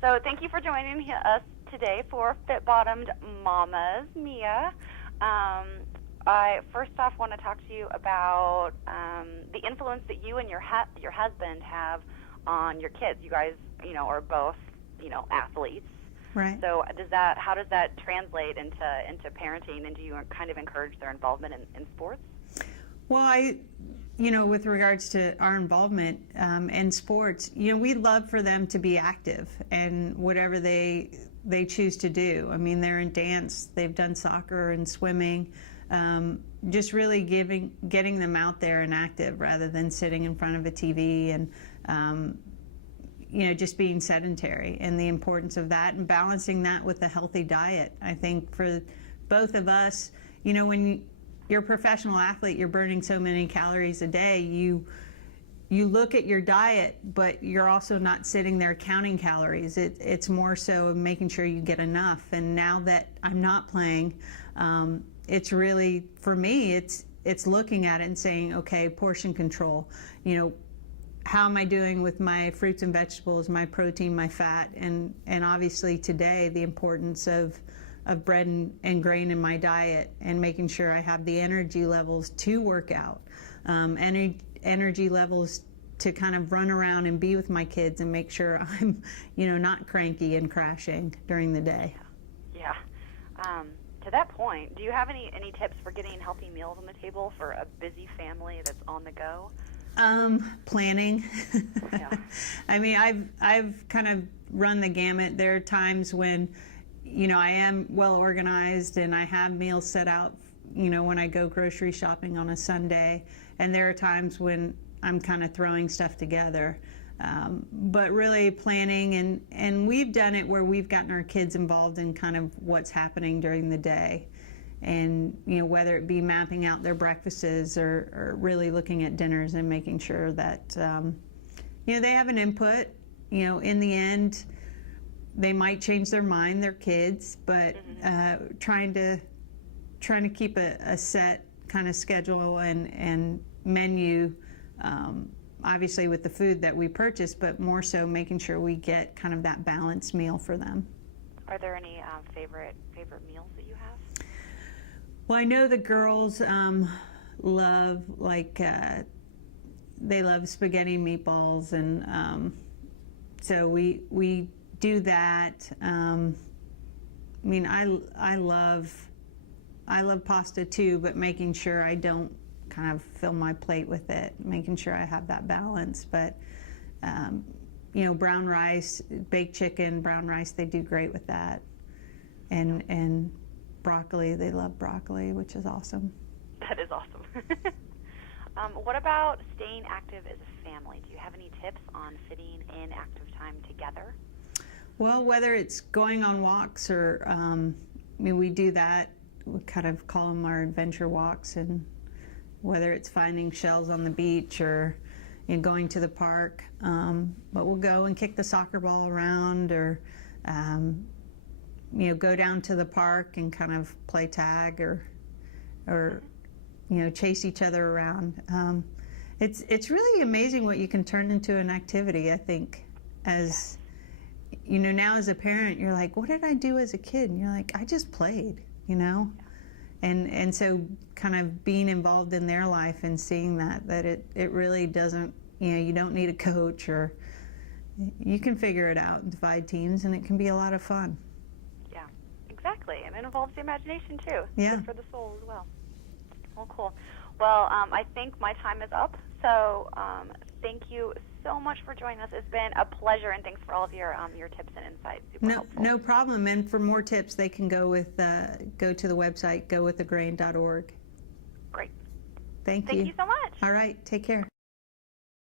So thank you for joining us today for Fit Bottomed Mamas, Mia. I first off want to talk to you about the influence that you and your husband have on your kids. You guys, are both, athletes. Right. So how does that translate into parenting, and do you kind of encourage their involvement in sports? Well, with regards to our involvement in sports, we'd love for them to be active and whatever they choose to do. I mean, they're in dance, they've done soccer and swimming, just really getting them out there and active rather than sitting in front of a TV and, just being sedentary, and the importance of that and balancing that with a healthy diet. I think for both of us, when you're a professional athlete, you're burning so many calories a day. You look at your diet, but you're also not sitting there counting calories. It's more so making sure you get enough. And now that I'm not playing, it's really, for me, it's looking at it and saying, okay, portion control. How am I doing with my fruits and vegetables, my protein, my fat, and obviously today the importance of bread and grain in my diet, and making sure I have the energy levels to work out, energy levels to kind of run around and be with my kids and make sure I'm, not cranky and crashing during the day. Yeah. To that point, do you have any tips for getting healthy meals on the table for a busy family that's on the go? Planning. Yeah. I mean, I've kind of run the gamut. There are times when I am well organized and I have meals set out, when I go grocery shopping on a Sunday. And there are times when I'm kind of throwing stuff together. But really planning, and we've done it where we've gotten our kids involved in kind of what's happening during the day. And, whether it be mapping out their breakfasts or really looking at dinners and making sure that, they have an input. In the end, they might change their mind, they're kids, but trying to keep a set kind of schedule and menu, obviously with the food that we purchase, but more so making sure we get kind of that balanced meal for them. Are there any favorite meals that you have? Well, I know the girls love, they love spaghetti and meatballs, and so we do that. I mean, I love pasta too, but making sure I don't kind of fill my plate with it, making sure I have that balance. But brown rice, baked chicken, brown rice, they do great with that, and broccoli, they love broccoli, which is awesome. That is awesome. What about staying active as a family? Do you have any tips on fitting in active time together? Well, whether it's going on walks or, we do that, we kind of call them our adventure walks, and whether it's finding shells on the beach or going to the park, but we'll go and kick the soccer ball around, or go down to the park and kind of play tag or chase each other around. It's really amazing what you can turn into an activity, I think. As now as a parent, you're like, what did I do as a kid? And you're like, I just played, and so kind of being involved in their life and seeing that it really doesn't, you don't need a coach, or you can figure it out and divide teams, and it can be a lot of fun. Yeah, exactly. And it involves the imagination too. Yeah. Good for the soul as well. Well, cool. Well, I think my time is up. So thank you so much for joining us. It's been a pleasure, and thanks for all of your tips and insights. Super helpful. No problem. And for more tips, they can go to the website, gowiththegrain.org. Great. Thank you. Thank you so much. All right. Take care.